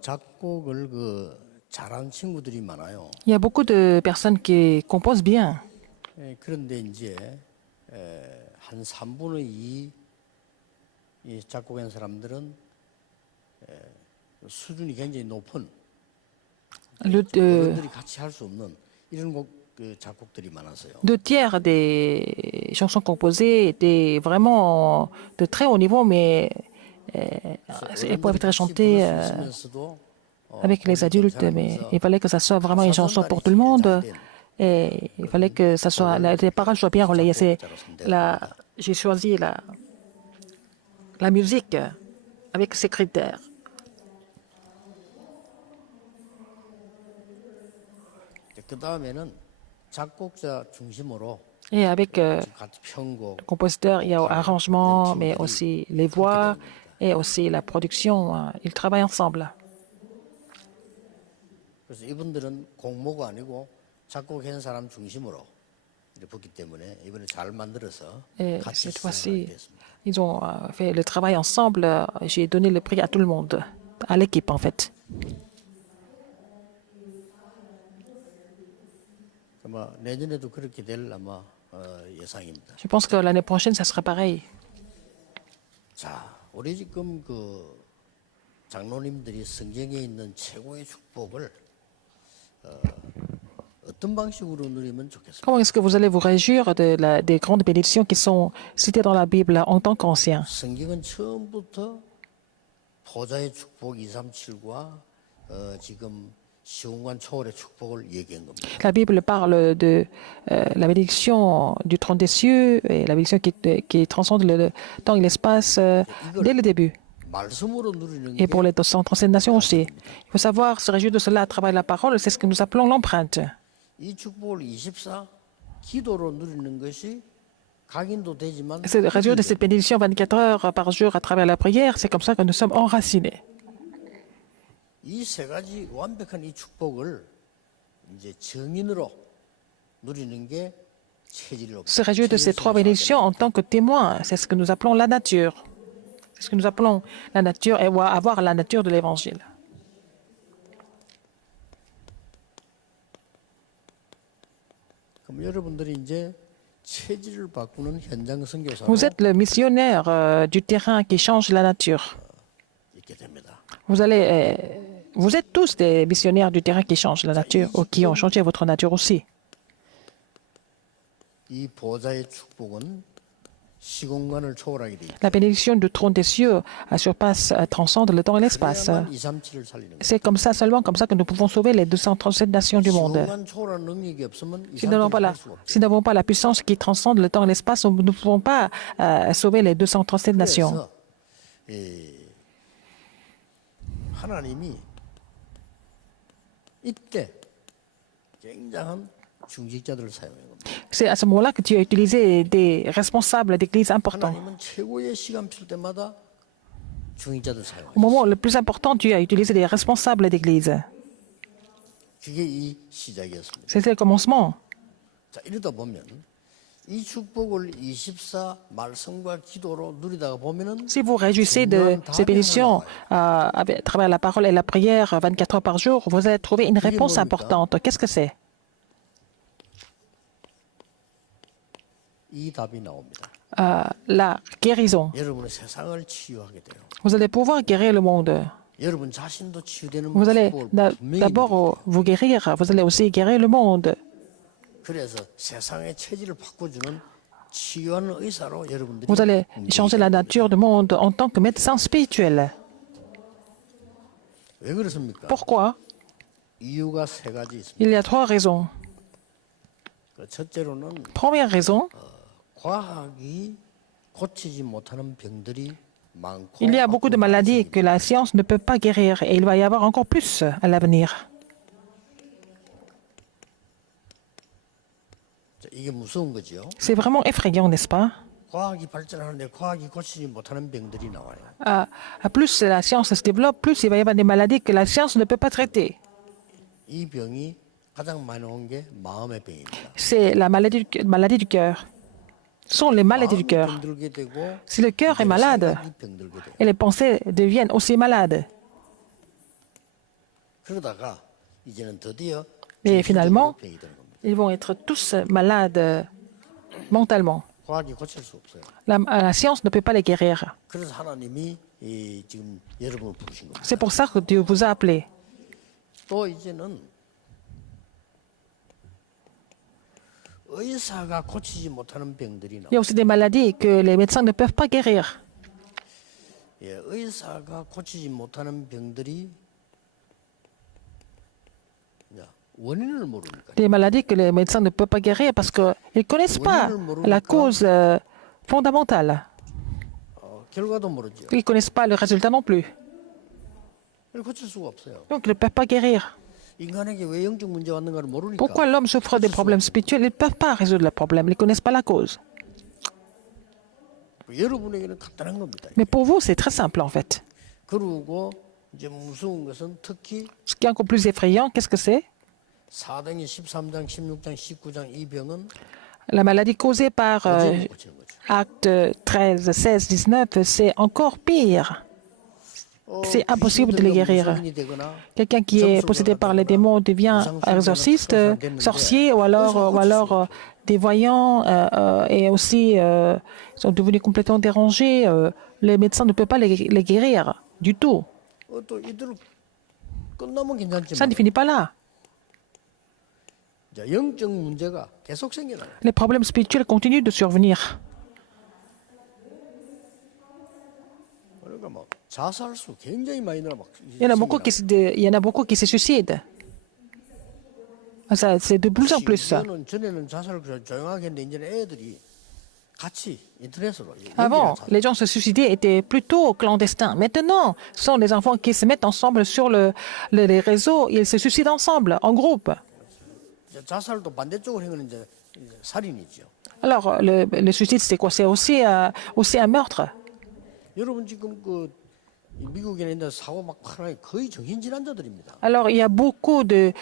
작곡을 잘하는 친구들이 많아요. Il y a beaucoup de personnes qui composent bien. 그런데 이제 한 3분의 2 이 작곡한 사람들은 수준이 굉장히 높은 어른들이 같이 할 수 없는 이런 작곡들이 많았어요. 2 tiers des chansons composées étaient vraiment de très haut niveau, mais elles pouvaient être chantées avec les adultes, mais il fallait que ça soit vraiment une chanson pour tout le monde. Et il fallait que ça soit, les paroles soient bien relayées. J'ai choisi la musique avec ces critères. 그 다음에는 작곡자 중심으로 Et avec 같이 편곡, le compositeur, il y a l'arrangement, mais aussi les voix et aussi la production. Ils travaillent ensemble. 그래서 이분들은 공모가 아니고 작곡한 사람 중심으로 붙기 때문에 이번에 잘 만들어서 Et 같이 cette 수상을 fois-ci, 됐습니다. ils ont fait le travail ensemble. J'ai donné le prix à tout le monde, à l'équipe en fait. 아마 내년에도 그렇게 될 아마 예상입니다. Je pense que l'année prochaine, ça sera pareil. 자, 우리 지금 장로님들이 성경에 있는 최고의 축복을 어떤 방식으로 누리면 좋겠습니까? Comment est-ce que vous allez vous réjouir des grandes bénédictions qui sont citées dans la Bible en tant qu'anciens? 성경은 처음부터 보좌의 축복 237과 지금 시공간 초월의 축복을 얘기한 겁니다. La Bible parle de la bénédiction du trône des cieux et la bénédiction qui transcende le temps et l'espace dès le début. 말씀으로 누리는 Et 게 pour les 237 nations aussi. Il faut savoir se réjouir de cela à travers la parole, c'est ce que nous appelons l'empreinte. 이 축복을 24 기도로 누리는 것이 각인도 되지만 Se réjouir de cette bénédiction 24 heures par jour à travers la prière, c'est comme ça que nous sommes enracinés. 이 세 가지 완벽한 이 축복을 이제 증인으로 누리는 게 체질로 Se réjouir de ces 3 bénédictions en tant que témoin, c'est ce que nous appelons la nature. C'est ce que nous appelons la nature et avoir la nature de l'évangile. 그럼 여러분들이 이제 체질을 바꾸는 현장 선교사로 Vous êtes le missionnaire du terrain qui change la nature. 있게 됩니다. Vous êtes tous des missionnaires du terrain qui changent la nature ou qui ont changé votre nature aussi. 이 보좌의 축복은 시공간을 초월하게 돼 있다. La bénédiction du trône des cieux surpasse, transcende le temps et l'espace. 그래야만 237을 살리는 거예요. C'est comme ça, seulement comme ça que nous pouvons sauver les 237 nations du monde. 시공간 초월한 능력이 없으면 Si nous n'avons 237을 pas 할 수가 없어요. si nous n'avons pas la puissance qui transcende le temps et l'espace, nous ne pouvons pas sauver les 237 nations. 그래서 하나님이 이때 굉장한 중직자들을 사용한 겁니다. C'est à ce moment-là que Dieu a utilisé des responsables d'église importants. 하나님은 최고의 시간 필 때마다 중직자들 사용해요. Au moment le plus important, Dieu a utilisé des responsables d'église. 그게 이 시작이었습니다. C'était le commencement. 자, 이러다 보면 이 축복을 24 말씀과 기도로 누리다가 보면은 Si vous réjouissez de ces bénédictions à travers la parole et la prière 24 heures par jour, vous allez trouver une réponse importante. Qu'est-ce que c'est? 이 답이 나옵니다. La guérison. 여러분은 세상을 치유하게 돼요. Vous allez pouvoir guérir le monde. 여러분 자신도 치유되는 Vous allez 축복을 분명히 d'abord vous guérir, vous allez aussi guérir le monde. 그래서 세상의 체질을 바꿔주는 치유하는 의사로 여러분들이 Vous allez changer la nature du monde en tant que médecin spirituel. 왜 그렇습니까? Pourquoi? 이유가 세 가지 있습니다. Il y a 3 raisons. 첫째로는 Première raison, 과학이 고치지 못하는 병들이 많고 il y a beaucoup de maladies que la science ne peut pas guérir et il va y avoir encore plus à l'avenir. 자, 이게 무서운 거죠. C'est vraiment effrayant, n'est-ce pas? 과학이 발전하는데 과학이 고치지 못하는 병들이 나와요. Plus la science se développe, plus il va y avoir des maladies que la science ne peut pas traiter. 이 병이 가장 많이 온 게 마음의 병입니다. C'est la maladie du cœur. Ce sont les maladies du 마음이 cœur. 병들게 되고 Si le cœur est 이제 malade 생각이 병들게 돼요. et les pensées deviennent aussi malades, 그러다가 이제는 드디어 Et finalement, 병이 되는 겁니다. ils vont être tous malades mentalement. 과학이 고칠 수 없어요. La science ne peut pas les guérir. 그래서 하나님이 지금 여러분을 부르신 겁니다. C'est pour ça que Dieu vous a appelé. 또 이제는 의사가 고치지 못하는 병들이 Il y a aussi des maladies que les médecins ne peuvent pas guérir. 예, 의사가 고치지 못하는 병들이 이제 원인을 모르니까 Des maladies que les médecins ne peuvent pas guérir parce qu'ils ne connaissent pas la cause fondamentale. 결과도 모르죠. Ils ne connaissent pas le résultat non plus. 고칠 수가 없어요. Donc ils ne peuvent pas guérir. 인간에게 왜 영적 문제가 왔는가를 모르니까. Pourquoi l'homme souffre des problèmes spirituels? Ils ne peuvent pas résoudre le problème. Ils ne connaissent pas la cause. 여러분에게는 간단한 겁니다. Mais pour vous, c'est très simple en fait. 그리고 이제 무서운 것은 특히 Ce qui est encore plus effrayant, qu'est-ce que c'est? 사도행전 13장, 16장, 19장 이 병은 La maladie causée par 도저히 못 고치는 거죠. acte 13, 16, 19, c'est encore pire. C'est impossible de les guérir. 무속인이 되거나 Quelqu'un qui est possédé par les démons devient exorciste, sorcier, ou alors des voyants et aussi sont devenus complètement dérangés. Les médecins ne peuvent pas les guérir du tout. 또 이대로 끝나면 Ça 괜찮지만 ne finit pas là. 이제 영적 문제가 계속 생겨나요. Les problèmes spirituels continuent de survenir. 그러니까 뭐 자살수 굉장히 많이 늘어 막. Il y en a beaucoup il y en a beaucoup qui se suicident. Ça, c'est de plus en plus ça. 전에는 자살 조용하게 했는데 이제는 애들이 같이 인터넷으로 Avant, les gens se suicidaient étaient plutôt clandestins. Maintenant, ce sont les enfants qui se mettent ensemble sur les réseaux et ils se suicident ensemble, en groupe. 자살도 반대쪽으로 행하는 이제 살인이죠. Alors, le suicide, c'est quoi? C'est aussi un meurtre. 여러분 지금 그 미국에는 이제 사고 막 파라에 거의 정신질환자들입니다. Alors, il y a beaucoup de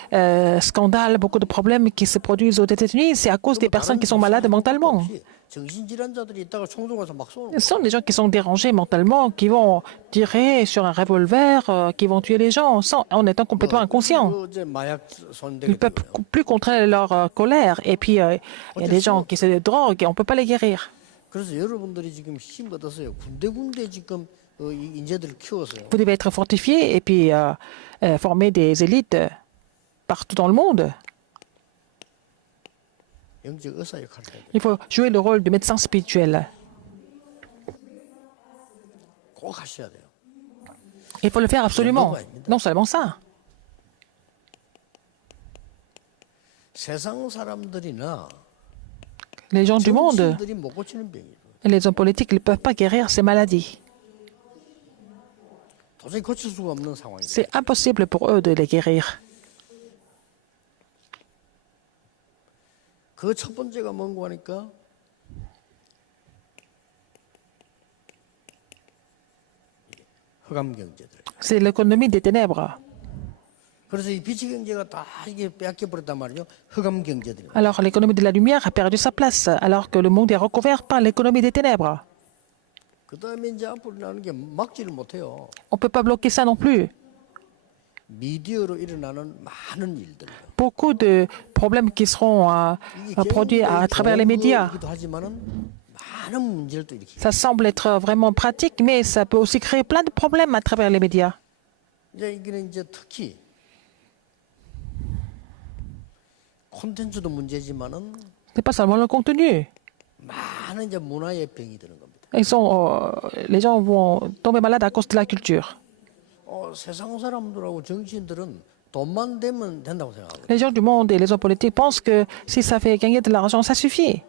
scandales, beaucoup de problèmes qui se produisent aux États-Unis. C'est à cause des personnes qui sont malades mentalement. 정신질환자들이 있다가 총총 와서 막 쏘는 Ce sont des gens qui sont dérangés mentalement, qui vont tirer sur un revolver, qui vont tuer les gens en étant complètement inconscients. 그 이제 마약 Ils 손대게 ne peuvent 되고요. plus contrôler leur colère. Et puis, il y a des gens qui se droguent et on ne peut pas les guérir. 그래서 여러분들이 지금 힘 얻었어요. 군데군데 지금 이 인재들을 키워서요. Vous devez être fortifié et puis former des élites partout dans le monde. 영적 의사 역할을 해야 돼요. Il faut jouer le rôle de médecin spirituel. 꼭 하셔야 돼요. Il faut le faire absolument. Non seulement ça. 세상 사람들이나 Les gens du monde 정치인들이 못 고치는 병이에요. et les hommes politiques ne peuvent pas guérir ces maladies. 도저히 고칠 수가 없는 상황이에요. C'est impossible pour eux de les guérir. 그 첫 번째가 뭔고 하니까 흑암 경제들. C'est l'économie des ténèbres. 그래서 이 빛의 경제가 다 이게 빼앗겨 버렸단 말이죠. 흑암 경제들이. Alors l'économie de la lumière a perdu sa place, alors que le monde est recouvert par l'économie des ténèbres. 그다음에 이제 앞으로 나는 게 막지를 못해요. On ne peut pas bloquer ça non plus. 미디어로 일어나는 많은 일들. Beaucoup de problèmes qui seront produits à travers les médias. 이기도 하지만은 많은 문제를 또 일으키고. Ça semble être vraiment pratique, mais ça peut aussi créer plein de problèmes à travers les médias. 이제 이게는 이제 특히 콘텐츠도 문제지만은 Ce n'est pas seulement le contenu. 많은 이제 문화의 병이 드는 겁니다. Les gens vont tomber malades à cause de la culture. 세상 사람들하고 정치인들은 돈만 되면 된다고 생각하거든요. Les gens du monde et les hommes politiques pensent que si ça fait gagner de l'argent, ça suffit.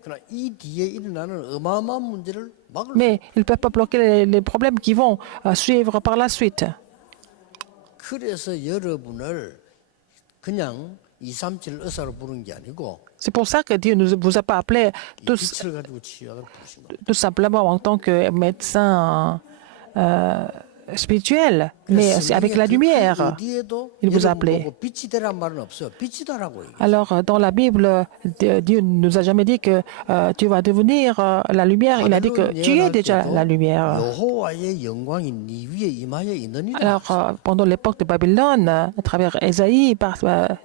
그러나 이 뒤에 일어나는 어마어마한 문제를 막을 Mais ils ne peuvent pas bloquer les problèmes qui vont suivre par la suite. 그래서 여러분을 그냥 237 의사로 부른 게 아니고 C'est pour ça que Dieu ne vous a pas appelé 이 tout 빛을 가지고 치유하도록 부르신 겁니다. simplement en tant que médecin spirituel, mais c'est avec la lumière. Il vous a appelé. 빛이 되란 말은 없어요. 빛이 되라고 얘기해요. Alors, dans la Bible, Dieu ne nous a jamais dit que tu vas devenir la lumière. Il a dit que tu es déjà la lumière. 여호와의 영광이 네 위에 임하여 있느니라. Alors, pendant l'époque de Babylone, à travers Ésaïe,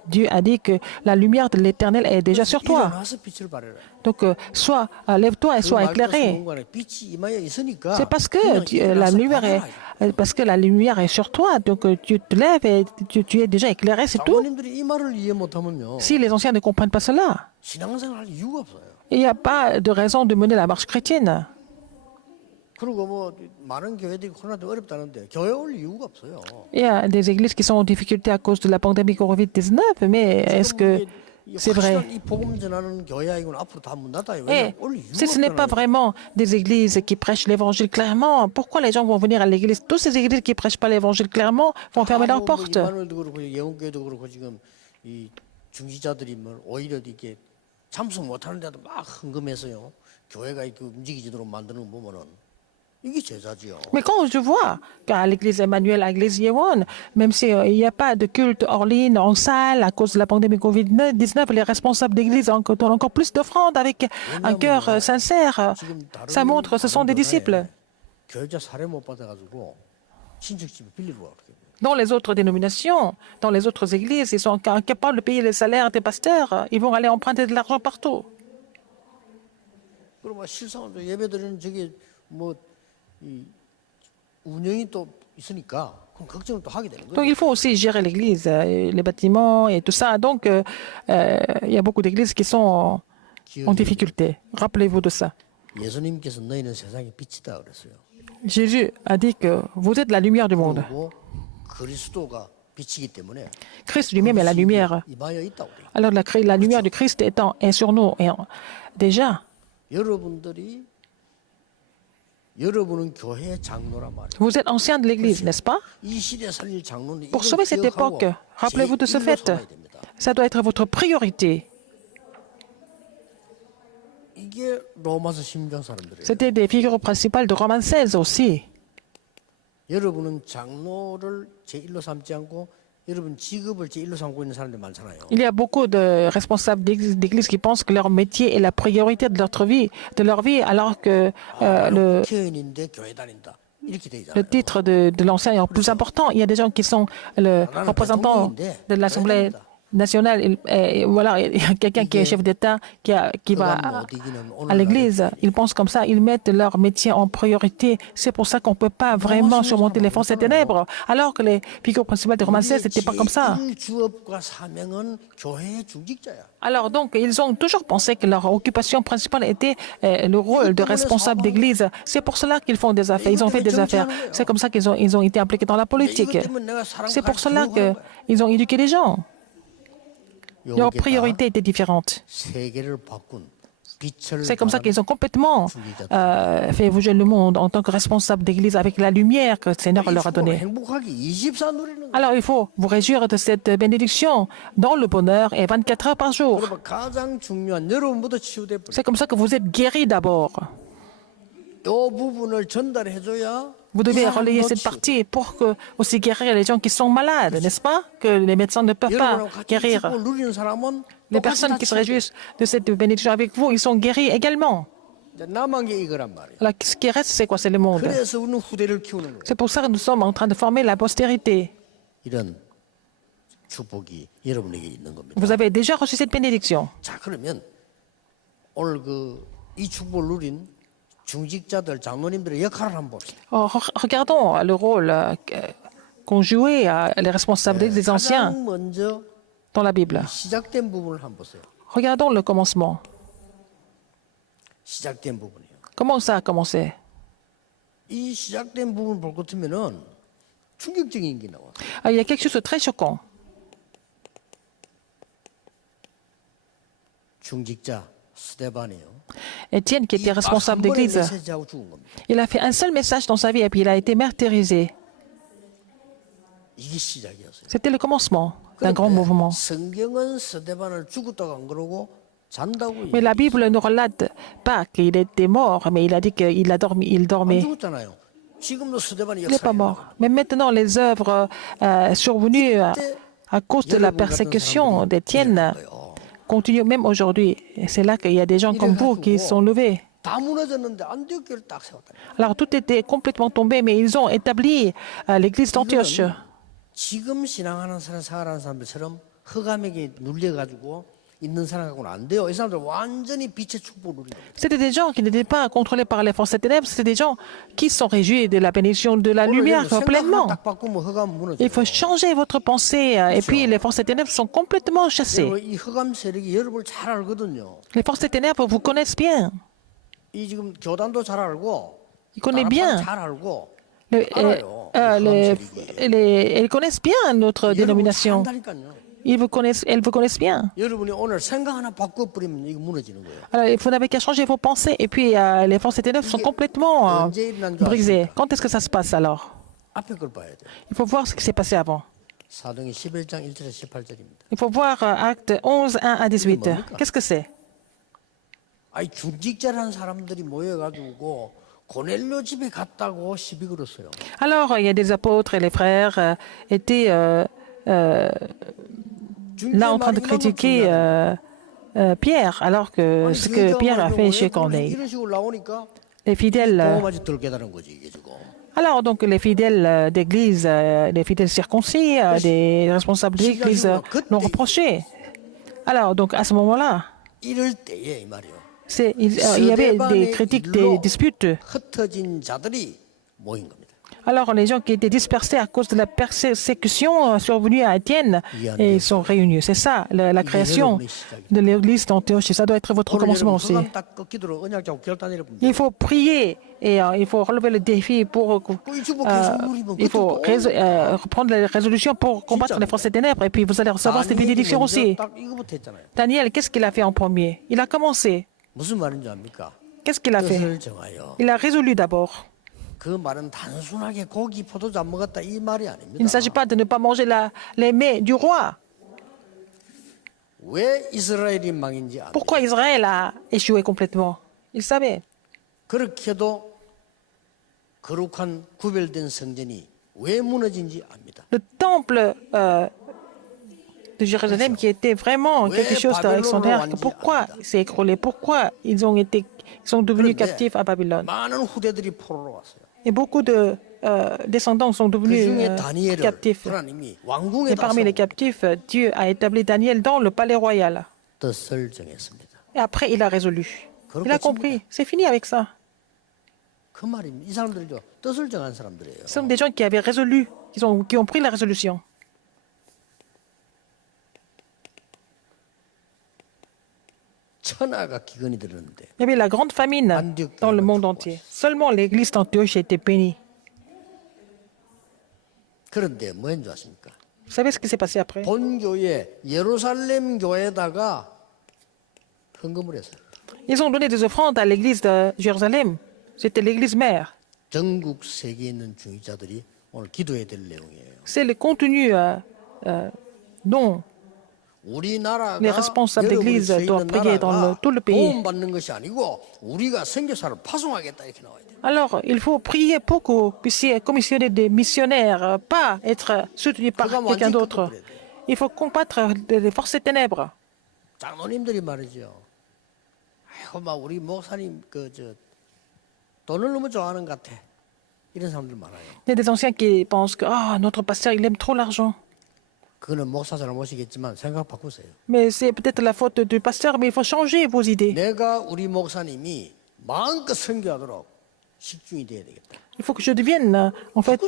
Dieu a dit que la lumière de l'Éternel est déjà sur toi. 일어나서 빛을 발해라. Donc, soit lève-toi et sois éclairé. 빛이 임하여 있으니까 C'est parce que 그냥 la 일어나서 lumière 발해라. parce que la lumière est sur toi. Donc, tu te lèves et tu es déjà éclairé, c'est tout. 장로님들이 이 말을 이해 못하면요. Si les anciens ne comprennent pas cela, 신앙생활 할 이유가 없어요. il n'y a pas de raison de mener la marche chrétienne. 그리고 뭐 많은 교회들이 코로나 때문에 어렵다는데 교회 올 이유가 없어요. Il y a des églises qui sont en difficulté à cause de la pandémie Covid-19, mais est-ce que c'est vrai? 이 복음 전하는 교회이고는 앞으로 다 문 닫아요. Et 왜냐면 올 이유가 si ce n'est pas 없잖아요. vraiment des églises qui prêchent l'évangile clairement, pourquoi les gens vont venir à l'église? Toutes ces églises qui ne prêchent pas l'évangile clairement vont fermer leurs portes. 이만월도 그렇고 예원교회도 그렇고 지금 이 중지자들이 뭐 오히려 이게 참석 못하는데도 막 흥금해서요. 교회가 이렇게 움직이지도록 만드는 거 보면은 이게 제자지요. Mais quand je vois qu'à l'église Emmanuel, à l'église Yewon, même s'il n'y a pas de culte hors ligne, en salle, à cause de la pandémie Covid-19, les responsables d'église donnent encore plus d'offrandes avec un cœur sincère. Ça montre que ce sont des disciples. 교회자 사례 못 받아가지고 친척집에 빌리러 와. Dans les autres dénominations, dans les autres églises, ils sont incapables de payer les salaires des pasteurs. Ils vont aller emprunter de l'argent partout. 그리고 막 실상으로 예배드리는 저게 뭐 이 운영이 또 있으니까 그럼 걱정을 또 하게 되는 Donc 거예요. il faut aussi gérer l'église, les bâtiments et tout ça. Donc il y a beaucoup d'églises qui sont en difficulté. Rappelez-vous de ça. 예수님께서 너희는 세상의 빛이다 그랬어요. Jésus a dit que vous êtes la lumière du monde. 그리고 그리스도가 빛이기 때문에 Christ lui-même est la lumière. 임하여 있다고 그래요. Alors la lumière du Christ est sur nous. Et déjà, 여러분은 교회의 장로란 말이에요. vous êtes ancien de l'église, n'est-ce pas? 이 시대 살릴 장로는 Pour 이걸 sauver cette 기억하고 époque, rappelez-vous de ce 제1로 fait. 삼아야 됩니다. Ça doit être votre priorité. 이게 로마서 16장 사람들이에요. C'était des figures principales de Romains 16 aussi. 여러분은 장로를 제1로 삼지 않고 여러분 직업을 제1로 삼고 있는 사람들 많잖아요. Il y a beaucoup de responsables d'église qui pensent que leur métier est la priorité de leur vie, alors que le 국회의원인데 교회 다닌다. 이렇게 돼 있잖아요. titre de l'ancien est plus important. Il y a des gens qui sont le représentant de l'Assemblée nationale. Et voilà, il y a quelqu'un qui est chef d'État qui va à l'église. Ils pensent comme ça, ils mettent leur métier en priorité. C'est pour ça qu'on ne peut pas vraiment surmonter les forces des ténèbres. Alors que les figures principales de Romains 16, c'était pas comme ça. 주업과 사명은 교회의 중직자야. Alors donc, ils ont toujours pensé que leur occupation principale était le rôle de responsable d'église. C'est pour cela qu'ils font des affaires. Ils ont fait des affaires. C'est comme ça qu'ils ont été impliqués dans la politique. C'est pour cela qu'ils ont éduqué les gens. Leur priorité était différente. 세계를 바꾼 빛을 C'est comme ça qu'ils ont complètement fait évoluer le monde en tant que responsable d'église avec la lumière que le Seigneur leur a donnée. 행복하게 24 누리는 거야. Alors il faut vous réjouir de cette bénédiction dans le bonheur et 24 heures par jour. 그러면 가장 중요한 여러분부터 치유돼 버려. C'est comme ça que vous êtes guéris d'abord. 이 부분을 전달해줘야 Vous devez 이 사람 relayer cette 놓치고 partie pour que aussi guérir les gens qui sont malades, n'est-ce pas? Que les médecins ne peuvent pas 여러분하고 같이 guérir. 축복을 누리는 사람은 Les 똑같이 personnes 다 qui se 치유돼. réjouissent de cette bénédiction avec vous, ils sont guéris également. 이제 남은 게 이거란 말이에요. Alors, ce qui reste, c'est quoi? C'est le monde. 그래서 우리는 후대를 키우는 거예요. C'est pour ça que nous sommes en train de former la postérité. 이런 축복이 여러분에게 있는 겁니다. Vous avez déjà reçu cette bénédiction. 자 그러면 오늘 이 축복을 누린 중직자들 장로님들의 역할을 한번 봅시다. Regardons le rôle qu'ont joué les responsables des anciens 가장 먼저 dans la Bible. 시작된 부분을 한번 보세요. Regardons le commencement. 시작된 부분이요. Comment ça a commencé? 이 시작된 부분을 볼 것 같으면은 충격적인 게 나와. Il y a quelque chose de très choquant. 중직자 스데반이요. Étienne, qui était responsable d'église, 메시지하고 죽은 겁니다. il a fait un seul message dans sa vie et puis il a été martyrisé. 이게 시작이었어요. C'était le commencement d'un grand mouvement. 성경은 스데반을 죽었다고 안 그러고 잔다고 Mais la Bible ne relate pas qu'il était mort, mais il a dit qu'il a dormi, il 안 dormait. 죽었잖아요. 지금도 스데반이 Il n'est pas 역사에 mort. Mais maintenant, les œuvres survenues à cause de la 여러분 같은 persécution 사람들이 d'Étienne 일어난 거예요. continuent même aujourd'hui. Et c'est là qu'il y a des gens comme vous qui sont levés. 다 무너졌는데 안디옥교를 딱 세웠다. Alors tout était complètement tombé, mais ils ont établi l'église d'Antioche. 지금 신앙하는 사람, 생활하는 사람들처럼 흑암에게 눌려가지고 있는 사람하고는 안 돼요. 이 사람들 완전히 빛의 축복을 누리는 거예요. C'était des gens qui n'étaient pas contrôlés par les forces des ténèbres, c'était des gens qui sont réjouis de la bénédiction de la lumière 생각을 pleinement. 딱 바꾸면 흑암 무너져요. Il faut changer votre pensée et puis les forces des ténèbres sont complètement chassées. 이 흑암 세력이 여러분을 잘 알거든요. Les forces des ténèbres vous connaissent bien. 이 지금 교단도 잘 알고, Ils connaissent 다른 bien. 사람 잘 알고, Le- 알아요. elles connaissent bien notre 여러분 dénomination. 산다니까요. Elles vous connaissent bien. 여러분이 오늘 생각 하나 바꿔버리면 이거 무너지는 거예요. Alors, vous n'avez qu'à changer vos pensées et puis les forces des ténèbres sont complètement 언제 일어난 줄 brisées. 아십니까? Quand est-ce que ça se passe alors? 앞에 걸 봐야 돼요. Il faut voir ce qui s'est passé avant. 사도행전 11장 1절에서 18절입니다. Il faut voir Acte 11, 1 à 18. Qu'est-ce que c'est? 아니 중직자라는 사람들이 모여가지고 고넬료 집에 갔다고 시비 걸었어요. Alors, il y a des apôtres et les frères étaient là en train de critiquer Pierre, alors que ce que Pierre a fait chez Corneille. 이런 식으로 나오니까 Les fidèles, 보험아지 덜 깨달은 거지 이게 지금. alors donc les fidèles d'église, les fidèles circoncis, des responsables de l'église l'ont reproché. Alors donc à ce moment-là, 이럴 때에 이 말이요. il y avait des critiques, des disputes. 흩어진 자들이 모인 겁니다. Alors les gens qui étaient dispersés à cause de la persécution survenue à Étienne, et ils sont réunis. C'est ça la création de l'église d'Antioche. Ça doit être votre 오늘 commencement 여러분 aussi. 흑암 딱 꺾이도록 언약 잡고 결단해라. Il faut prier et il faut relever le défi pour 이 축복 계속 누리면 il faut reprendre les résolutions pour combattre les forces des ténèbres et puis vous allez recevoir ces bénédictions aussi. 딱 이거부터 했잖아요. Daniel, qu'est-ce qu'il a fait en premier? Il a commencé. 무슨 말인지 압니까? Qu'est-ce qu'il a fait? 뜻을 정하여. Il a résolu d'abord. 그 말은 단순하게 고기 포도주 안 먹었다 이 말이 Il 아닙니다. ne s'agit pas de ne pas manger les mets du roi. 왜 이스라엘이 망인지 압니다. Pourquoi Israël a échoué complètement? Il savait. 그렇게도 거룩한 구별된 성전이 왜 무너진지 압니다. Le temple de Jérusalem qui était vraiment quelque chose d'extraordinaire. Pourquoi il s'est écroulé? Pourquoi ils sont devenus captifs à Babylone? 많은 후대들이 포로로 왔어요. Et beaucoup de descendants sont 그 devenus 중에 다니엘을 captifs. 하나님이 Et 왕궁에다 parmi les captifs, Dieu a établi Daniel dans le palais royal. 뜻을 정했습니다. Et après, il a résolu. Il a compris. C'est fini avec ça. 그 말입니다. 이 사람들도 뜻을 정한 사람들이에요. Ce sont des gens qui avaient résolu, qui ont pris la résolution. 천하가 기근이 들었는데 Il y avait la grande famine dans le monde entier. Seulement l'église d'Antioche était bénie. 그런데 뭐인 줄 아십니까? Vous savez ce qui s'est passé après? 본교회 예루살렘 교회에다가 헌금을 했어요. Ils ont donné des offrandes à l'église de Jérusalem. C'était l'église mère. 전국 세계에 있는 중직자들이 오늘 기도해야 될 내용이에요. C'est le contenu dont 우리나라가 les responsables 여러분이 d'église 서 doivent 있는 prier dans tout le pays. 도움받는 것이 아니고 우리가 선교사를 파송하겠다 이렇게 나와야 돼요. Alors, il faut prier pour que vous puissiez commissionner des missionnaires, pas être soutenu par quelqu'un d'autre. Il faut combattre les forces des ténèbres. 장로님들이 말이죠. 아이고 막 우리 목사님 돈을 너무 좋아하는 것 같아. 이런 사람들 많아요. Il y a des anciens qui pensent que notre pasteur, il aime trop l'argent. 그거는 목사 잘못이겠지만 생각 바꾸세요. Mais c'est peut-être la faute du pasteur, mais il faut changer vos idées. 내가 우리 목사님이 마음껏 선교하도록 식중이 돼야 되겠다. Il faut que je devienne, en fait,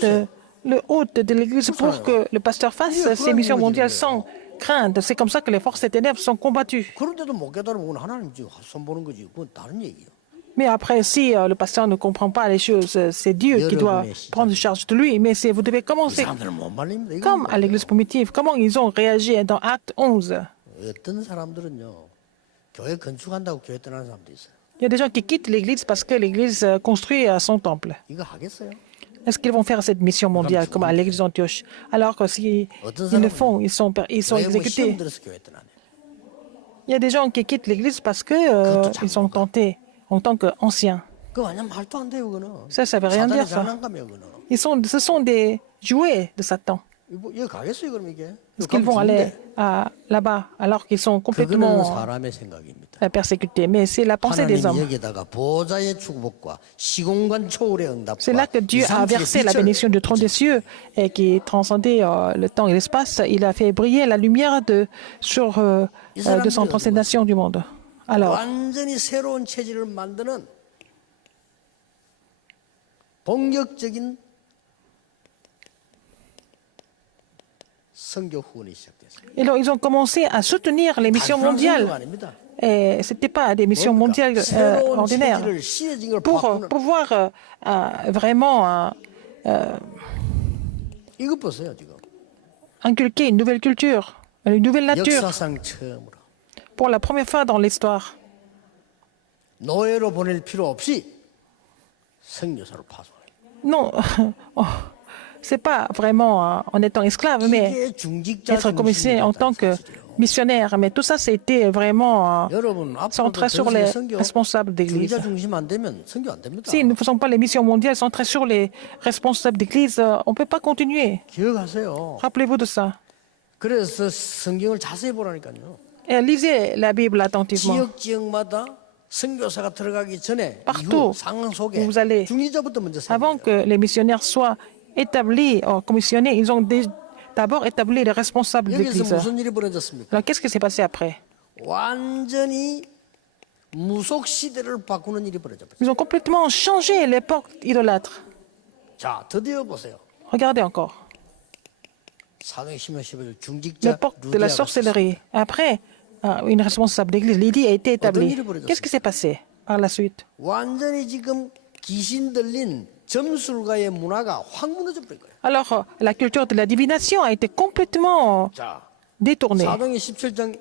le hôte de l'église pour que le pasteur fasse ses missions mondiales sans crainte. C'est comme ça que les forces des ténèbres sont combattues. 그런데도 못 깨달으면 그건 하나님 지금 손보는 거지. 그건 다른 얘기예요. Mais après, si le pasteur ne comprend pas les choses, c'est Dieu qui doit prendre charge de lui. Mais vous devez 이 commencer 사람들은 못 말립니다. 이거 comme à l'église primitive. Comment ils ont réagi dans Acte 11? 어떤 사람들은요. 교회 건축한다고 교회 떠나는 사람도 있어요. Il y a des gens qui quittent l'église parce que l'église construit son temple. 이거 하겠어요? Est-ce qu'ils vont faire cette mission mondiale comme à l'église d'Antioche? Alors que s'ils le font, ils sont 왜 뭐 시험 exécutés. 들어서 교회 떠나네. Il y a des gens qui quittent l'église parce que ils sont tentés en tant qu'anciens. 그거 완전 말도 안 돼요, 그거는. Ça veut rien dire, 사단의 ça. 장난감이에요, 그거는. Ce sont des jouets de Satan. 여기 가겠어요, 그럼 이게? Est-ce 여기 qu'ils vont 가면 aller 죽는데. là-bas alors qu'ils sont 그거는 complètement 사람의 생각입니다. persécutés? Mais c'est la pensée des 하나님이 hommes. 여기다가 보좌의 축복과 시공간 초월의 응답과 C'est là que Dieu a versé la bénédiction du trône des cieux et qui transcendait le temps et l'espace. Il a fait briller la lumière sur 237 nations du monde. Alors, 완전히 새로운 체질을 만드는 본격적인 선교 후원이 시작됐어요. et alors, ils ont commencé à soutenir les missions 단순한 선교가 mondiales. 아닙니다. Et ce n'était pas des missions mondiales 새로운 ordinaires. 체질을 시해진 걸 Pour 바꾸는 pouvoir vraiment 이것 보세요 지금 inculquer une nouvelle culture, une nouvelle nature. 역사상 처음으로 Pour la première fois dans l'histoire, 노예로 보낼 필요 없이 선교사를 파송해요. non, oh, c'est pas vraiment en étant esclave, mais 이게 중직자 être commissionné en tant que 사실이에요. missionnaire. Mais tout ça, c'était vraiment 여러분 centré 앞으로도 sur 전 les 세계 선교 responsables d'église. 중직자 중심 안 되면 선교 안 됩니다. Si nous ne faisons pas les missions mondiales centrées sur les responsables d'église, on ne peut pas continuer. 기억하세요. Rappelez-vous de ça. 그래서 성경을 자세히 보라니까요. Et lisez la Bible attentivement. 지역마다 선교사가 들어가기 전에 Partout 이후 상황 속에 où vous allez, 중직자부터 먼저 세워요. Avant que les missionnaires soient établis, commissionnés, ils ont d'abord établi les responsables 여기서 d'église. 무슨 일이 벌어졌습니까? Alors, qu'est-ce qui s'est passé après? 완전히 무속 시대를 바꾸는 일이 벌어졌어요. Ils ont complètement changé l'époque idolâtre. 자, 드디어 보세요. Regardez encore. 사도행 10년 11절 중직자 L'époque de la 루디아가 sorcellerie. Après, une responsable d'église, Lydie, a été établie. Qu'est-ce qui s'est passé par la suite? 완전히 지금 귀신 들린 점술가의 문화가 확 무너져 버린 거예요. Alors, la culture de la divination a été complètement 자, détournée. 사도행 17장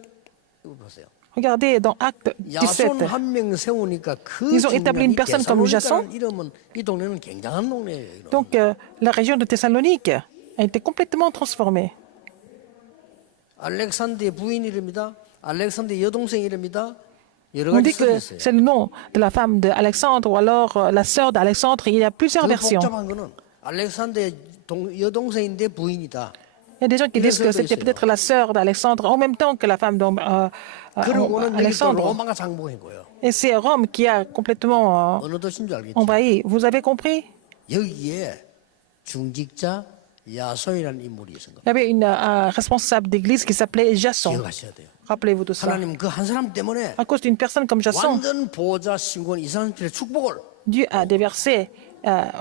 이거 보세요. Regardez dans Acte 야손 17. 한 명 세우니까 그 Ils ont établi une 중요한 personne comme Jason. 데살로니가라는 이름은 이 동네는 굉장한 동네예요. 이름. Donc, la région de Thessalonique a été complètement transformée. 알렉산드의 부인 이름이다. 알렉산드의 여동생 이름이다. 여러 On 가지 dit 설이 que 있어요. c'est le nom de la femme d'Alexandre ou alors la sœur d'Alexandre. Il y a plusieurs 그 versions. 복잡한 거는 알렉산드의 여동생인데 부인이다. Il y a des gens qui disent que c'était peut-être la sœur d'Alexandre en même temps que la femme 그러고는 여기 또 d'Alexandre. 로마가 장복한 거예요. Et c'est Rome qui a complètement 어느 도시인 줄 알겠죠? envahi. Vous avez compris? 여기에 중직자 야손이라는 인물이 있었던 Il y avait un responsable d'église qui s'appelait Jason. 기억하셔야 돼요. Rappelez-vous de ça. 하나님 그 한 사람 때문에 À cause d'une personne comme Jason, 완전 보좌 신권 이산필의 축복을 Dieu a déversé,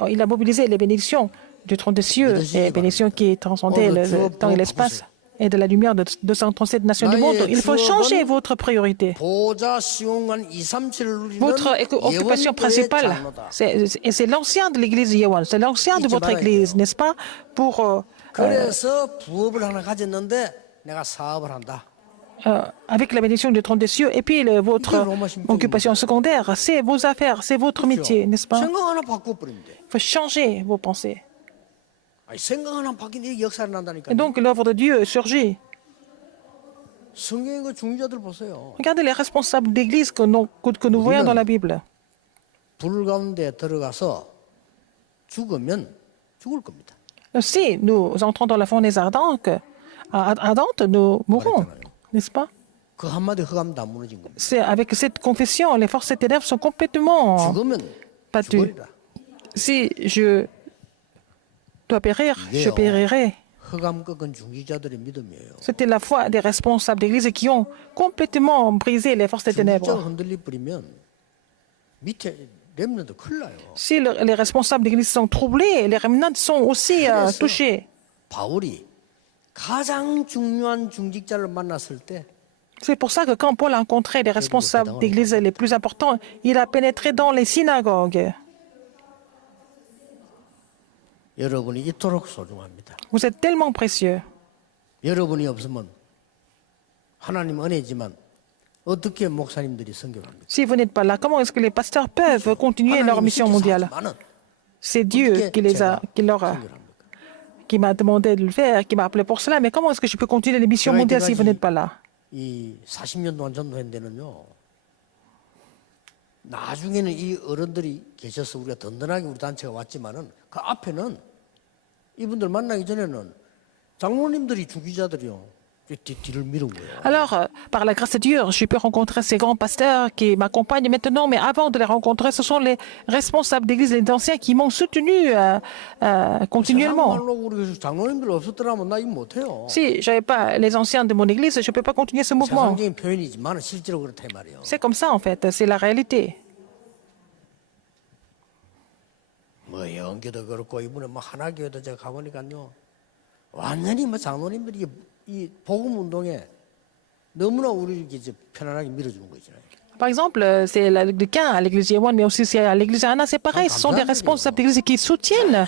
il a mobilisé les bénédictions du trône des cieux, les bénédictions qui transcendaient le temps et l'espace, et de la lumière de 237 nations du monde. Il faut changer votre priorité. 보좌 시공간 237을 누리는 Votre occupation 예원교회 principale, 장로다. c'est l'ancien de l'église Yéwan, c'est l'ancien de votre église, n'est-ce pas? Pour, 그래서 부업을 하나 가졌는데 내가 사업을 한다. avec la bénédiction du trône des cieux, et puis votre occupation secondaire, c'est vos affaires, c'est votre métier, n'est-ce pas? 생각 하나 바꿔버리면 돼. Il faut changer vos pensées. 아니, 생각 하나 바뀌는데 역사를 난다니까. Et donc l'œuvre de Dieu surgit. 성경의 그 중직자들 보세요. Regardez les responsables d'église que nous voyons dans la Bible. 불 가운데 들어가서 죽으면 죽을 겁니다. Si nous entrons dans la fournaise ardente, nous mourrons, n'est-ce pas? 그 한마디 흑암도 안 무너진 겁니다. C'est avec cette confession, les forces des ténèbres sont complètement 죽으면 battues. 죽으리라. Si je dois périr, je périrai. 흑암 꺾은 중직자들의 믿음이에요. C'était la foi des responsables d'église qui ont complètement brisé les forces des 중직자가 ténèbres. 흔들리 버리면 밑에 렘넌트 큰일 나요. Si les responsables d'église sont troublés, les remnants sont aussi touchés. 바울이 가장 중요한 중직자를 만났을 때 C'est pour ça que quand Paul a rencontré les responsables d'église les plus importants, il a pénétré dans les synagogues. 여러분이 이토록 소중합니다. Vous êtes tellement précieux. 여러분이 없으면 하나님 은혜지만 어떻게 목사님들이 선교합니까? Si vous n'êtes pas là, comment est-ce que les pasteurs peuvent continuer leur mission mondiale? C'est Dieu qui m'a demandé de le faire, qui m'a appelé pour cela. Mais comment est-ce que je peux continuer les missions mondiales si vous n'êtes pas là? 이 40년 동안 전도한 데는요. 나중에는 이 어른들이 계셔서 우리가 든든하게 우리 단체가 왔지만은 그 앞에는 이분들 만나기 전에는 장로님들이 주기자들이요. 뒤를 미룬 거예요. Alors, par la grâce de Dieu, j'ai pu rencontrer ces grands pasteurs qui m'accompagnent maintenant, mais avant de les rencontrer, ce sont les responsables d'église, les anciens qui m'ont soutenu continuellement. 세상 말로 우리 장로님들 없었더라면 나 이거 못해요. Si je n'avais pas les anciens de mon église, je ne peux pas continuer ce mouvement. 세상적인 표현이지만 실제로 그렇다 이 말이에요. C'est comme ça, en fait, c'est la réalité. 뭐 영교도 그렇고 이번에 뭐 하나교회도 제가 가보니까요. 완전히 뭐 장로님들이 이 복음 운동에 너무나 우리를 이제 편안하게 밀어주는 거 있잖아요. Par exemple, c'est le cas à l'église Yewan, mais aussi à l'église Anna, c'est pareil. Ce sont des responsables d'église qui soutiennent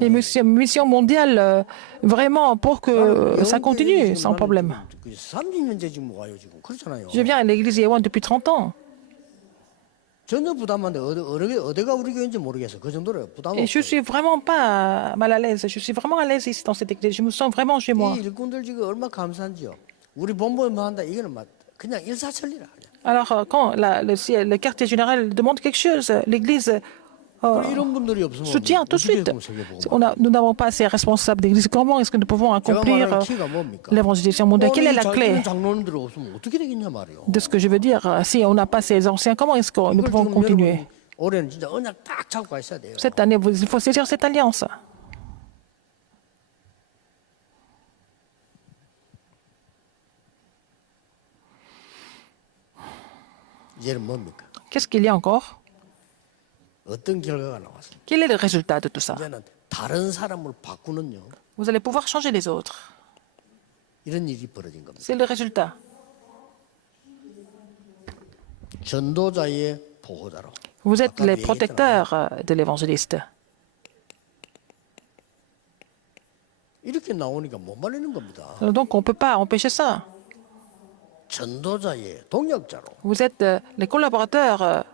les missions mondiales vraiment pour que ça continue sans problème. 30년째 지금 와요 지금 그렇잖아요. Je viens à l'église Yewan depuis 30 ans 전혀 부담 안 돼. 어디가 우리 교회인지 모르겠어. 그 정도로 부담 et je 없어요. suis vraiment pas mal à l'aise. Je suis vraiment à l'aise ici dans cette église. Je me sens vraiment chez moi. 이 일꾼들 지금 얼마나 감사한지요. 우리 본부에만 한다. 이거는 막 그냥 일사천리라. Alors, quand le quartier général demande quelque chose, l'église 이런 분들이 없으면 soutient tout de 어떻게 suite. 그럼 세계복음? Nous n'avons pas ces responsables d'église. Comment est-ce que nous pouvons 제가 accomplir 말하는 키가 뭡니까? l'évangélisation mondiale? Quelle est la clé 장로님들 없으면 어떻게 되겠냐 말이요. de ce que je veux dire? Si on n'a pas ces anciens, comment est-ce que nous 이걸 pouvons 지금 continuer? 여러분 올해는 진짜 언약 딱 잡고 가 있어야 돼요. Cette année, il faut saisir cette alliance. 이제는 뭡니까? Qu'est-ce qu'il y a encore? 어떤 결과가 나왔습니까? Quel est le résultat de tout ça? 이제는 다른 사람을 바꾸는요. Vous allez pouvoir changer les autres. 이런 일이 벌어진 겁니다. C'est le résultat. 전도자의 보호자로. Vous êtes 아까도 les 얘기했잖아요. protecteurs de l'évangéliste. 이렇게 나오니까 못 말리는 겁니다. Donc on ne peut pas empêcher ça. 전도자의 동역자로. Vous êtes les collaborateurs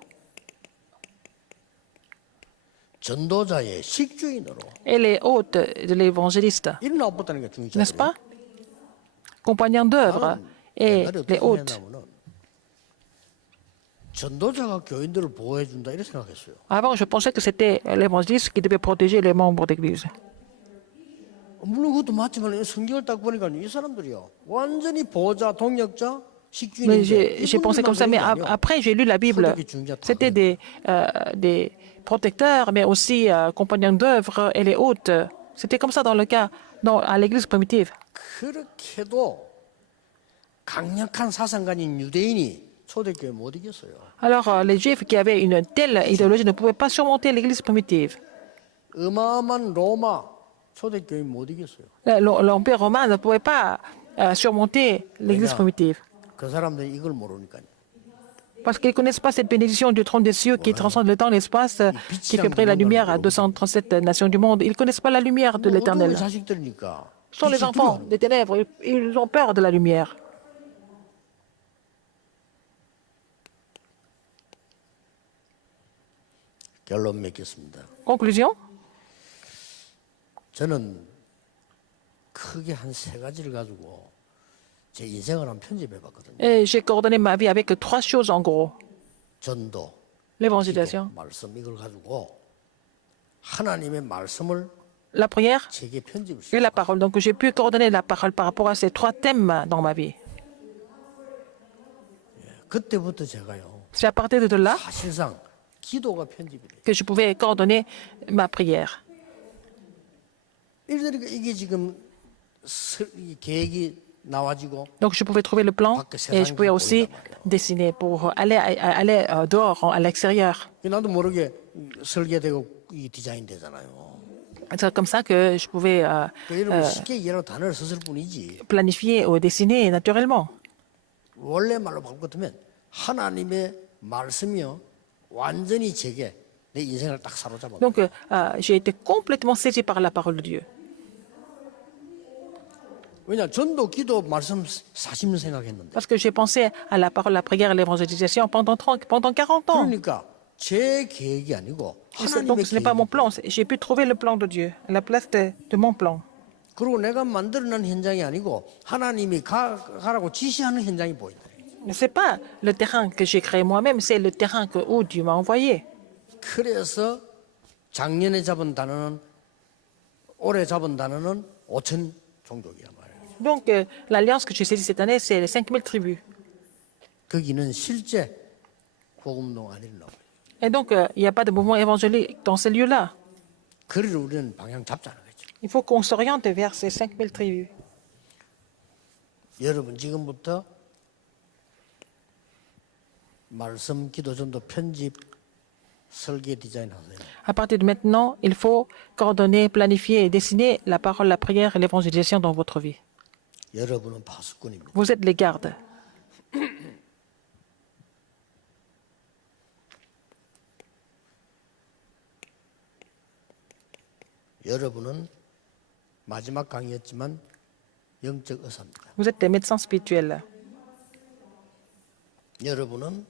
전도자의 식주인으로. et les hôtes de l'évangéliste, 이런 나왔다는 게 중요하죠. n'est-ce pas? Compagnons d'œuvre et les hôtes. 전도자가 교인들을 보호해 준다 이렇게 생각했어요. Avant, je pensais que c'était l'évangéliste qui devait protéger les membres d'église. 물론 그것도 맞지만 성경을 딱 보니까 이 사람들이요 완전히 보호자, 동역자, Mais 식주인인데 j'ai pensé comme ça, mais après j'ai lu la Bible. C'était des protecteurs, mais aussi compagnons d'œuvre et les hôtes. C'était comme ça dans le cas à l'église primitive. 그렇게도 강력한 사상가인 유대인이 초대교회 못 이겼어요. Alors les Juifs qui avaient une telle idéologie ne pouvaient pas surmonter l'église primitive. 어마어마한 로마 초대교회 못 이겼어요. L'Empire romain ne pouvait pas surmonter l'église primitive. 그 사람들이 이걸 모르니까요. Parce qu'ils ne connaissent pas cette bénédiction du trône des cieux qui transcende le temps et l'espace, qui fait briller la lumière à 237 nations du monde. Ils ne connaissent pas la lumière de l'éternel. 어두운 자식들이니까. Ce sont les enfants des ténèbres. Ils ont peur de la lumière. 결론 맺겠습니다. Conclusion, 저는 크게 한 세 가지를 가지고 제 인생을 한번 편집해 봤거든요. et j'ai coordonné ma vie avec trois choses en gros. 전도, L'évangélisation, 기도, 말씀 이걸 가지고 하나님의 말씀을 la prière 제게 et 편집을 la parole. Donc j'ai pu coordonner la parole par rapport à ces trois thèmes dans ma vie. 그때부터 제가요 C'est à partir de là 사실상 기도가 편집이 돼요. que je pouvais coordonner ma prière. 이러니까 이게 지금 이 계획이 나와지고 Donc je pouvais trouver le plan et je pouvais aussi dessiner pour aller dehors, à l'extérieur. 나도 모르게 설계되고 이 디자인 되잖아요. C'est comme ça que je pouvais 여러분 쉽게 이해하는 단어를 썼을 뿐이지 planifier ou dessiner naturellement. 원래 말로 바꿀 것 같으면 하나님의 말씀이요 완전히 제게 내 인생을 딱 사로잡아. Donc j'ai été complètement saisi par la parole de Dieu. 왜냐 전도, 기도, 말씀 40년 생각했는데. Parce que j'ai pensé à la parole, la prière et l'évangélisation pendant 40 ans. 그러니까 제 계획이 아니고 Donc 하나님의 ce n'est pas mon 계획. plan. J'ai pu trouver le plan de Dieu, à la place de mon plan. 그리고 내가 만들어낸 현장이 아니고 하나님이 가라고 지시하는 현장이 보인다. Ce n'est pas le terrain que j'ai créé moi-même, c'est le terrain où Dieu m'a envoyé. 그래서 작년에 잡은 단어는 올해 잡은 단어는 5천 종족이야 말이에요. Donc, l'alliance que j'ai saisie cette année, c'est les 5000 tribus. 거기는 실제 복음동 아니라고. Et donc, il n'y a pas de mouvement évangélique dans ces lieux-là. 그리를 우리는 방향 잡자는 거죠. Il faut qu'on s'oriente vers ces 5000 tribus. 여러분 지금부터 말씀 기도전도 편집 설계 디자인 하세요. À partir de maintenant, il faut coordonner, planifier et dessiner la parole, la prière et l'évangélisation dans votre vie. 여러분은 파수꾼입니다. Vous êtes les gardes. 여러분은 마지막 강의였지만 영적 의사입니다. Vous êtes des médecins spirituels. 여러분은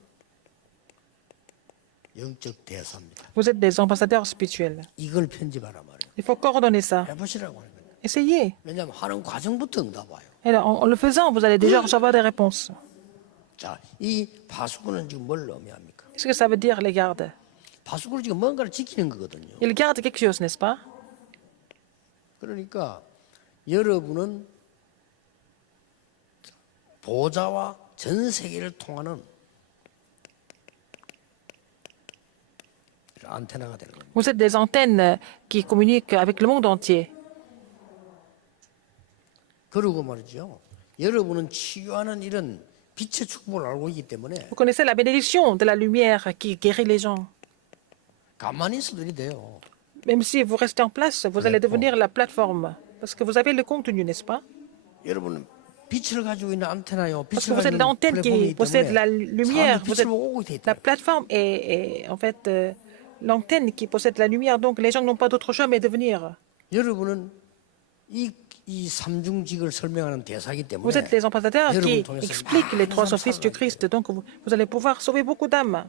영적 대사입니다. Vous êtes des ambassadeurs spirituels. 이걸 편집하라 말이에요. Il faut coordonner ça. 해보시라고 하는 거예요. Essayez. 왜냐하면 하는 과정부터 응답 와요. Et là, en le faisant, vous allez déjà recevoir des réponses. 자, 이 파수꾼은 지금 뭘 의미합니까? Qu'est-ce que ça veut dire, les gardes? 파수꾼은 지금 뭔가를 지키는 거거든요. Ils gardent quelque chose, n'est-ce pas? 그러니까 여러분은 보좌와 전 세계를 통하는 안테나가 되는 겁니다. Vous êtes des antennes qui communiquent avec le monde entier. 그리고 말이죠. 여러분은 치유하는 이런 빛의 축복을 알고 있기 때문에 Vous connaissez la bénédiction de la lumière qui guérit les gens. 가만히 있어도 이리 돼요. Même si vous restez en place, vous allez devenir la plateforme. Parce que vous avez le contenu, n'est-ce pas? 여러분은 빛을 가지고 있는 안테나요. Parce que 빛을 vous êtes 가지고 있는 l'antenne qui 플랫폼이기 possède la 때문에 lumière. 사람이 Vous 빛을 êtes 보고 돼 la 있다. plateforme est en fait l'antenne qui possède la lumière. Donc les gens n'ont pas d'autre choix mais de venir. 여러분은 이 삼중직을 설명하는 대사이기 때문에 Vous êtes les ambassadeurs qui 여러분을 통해서 expliquent les trois 많은 offices du 사람을 Christ. Donc vous allez pouvoir sauver beaucoup d'âmes.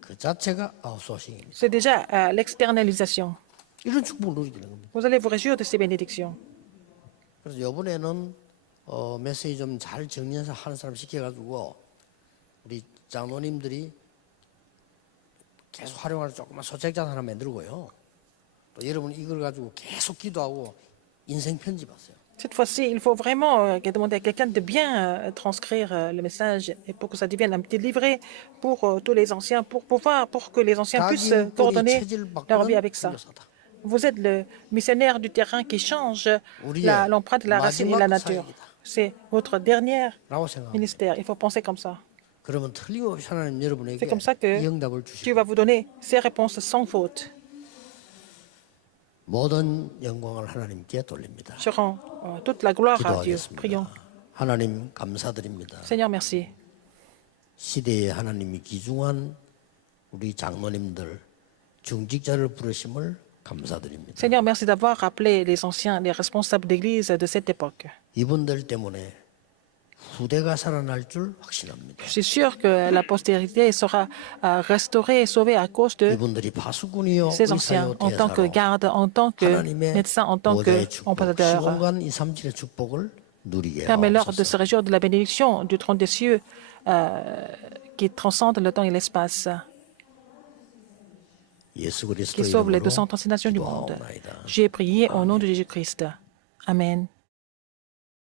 그 자체가 아웃소싱입니다. C'est déjà l'externalisation. 이런 축복을 누리게 되는 겁니다. Vous allez vous réjouir de ces bénédictions. 그래서 이번에는 메시지 좀 잘 정리해서 하는 사람 시켜가지고 우리 장로님들이 계속 활용할 조그만 소책자 하나 만들고요. 또 여러분 이걸 가지고 계속 기도하고 인생 편집하세요. Cette fois-ci, il faut vraiment demander à quelqu'un de bien transcrire le message et pour que ça devienne un petit livret pour tous les anciens, pour que les anciens puissent 자기 뿌리 coordonner 체질 leur vie 바꾸는 avec ça. 선교사다. Vous êtes le missionnaire du terrain qui change 우리의 l'empreinte de la racine et la 마지막 nature. 사역이다. C'est votre dernier 라고 생각합니다. ministère. Il faut penser comme ça. 그러면 틀림없이 하나님 여러분에게 C'est comme ça que 이 응답을 Dieu 주시고 va vous donner ces réponses sans faute. 모든 영광을 하나님께 돌립니다. Je rends toute la gloire à Dieu. Prions. 기도하겠습니다. 하나님 감사드립니다. Seigneur, merci. 시대에 하나님이 귀중한 우리 장로님들 중직자를 부르심을 감사드립니다. Seigneur, merci d'avoir rappelé les anciens, les responsables d'église de cette époque. 이분들 때문에 후대가 살아날 줄 확신합니다. Je suis sûr que la postérité sera restaurée et sauvée à cause de 이분들이 파수꾼이요 ces anciens, 의사요 en tant que 대사로 garde, en tant que 하나님의 médecin, en tant que 보좌의 축복, ambassadeur. 시공간 2, 3, 7의 축복을 누리게 Permets-leur de se 하옵소서. réjouir de la bénédiction du trône des cieux qui transcende le temps et l'espace, 예수 qui 그리스도 sauve les 이름으로 236 nations du monde. 기도하옵나이다. J'ai prié au nom de Jésus-Christ. Amen.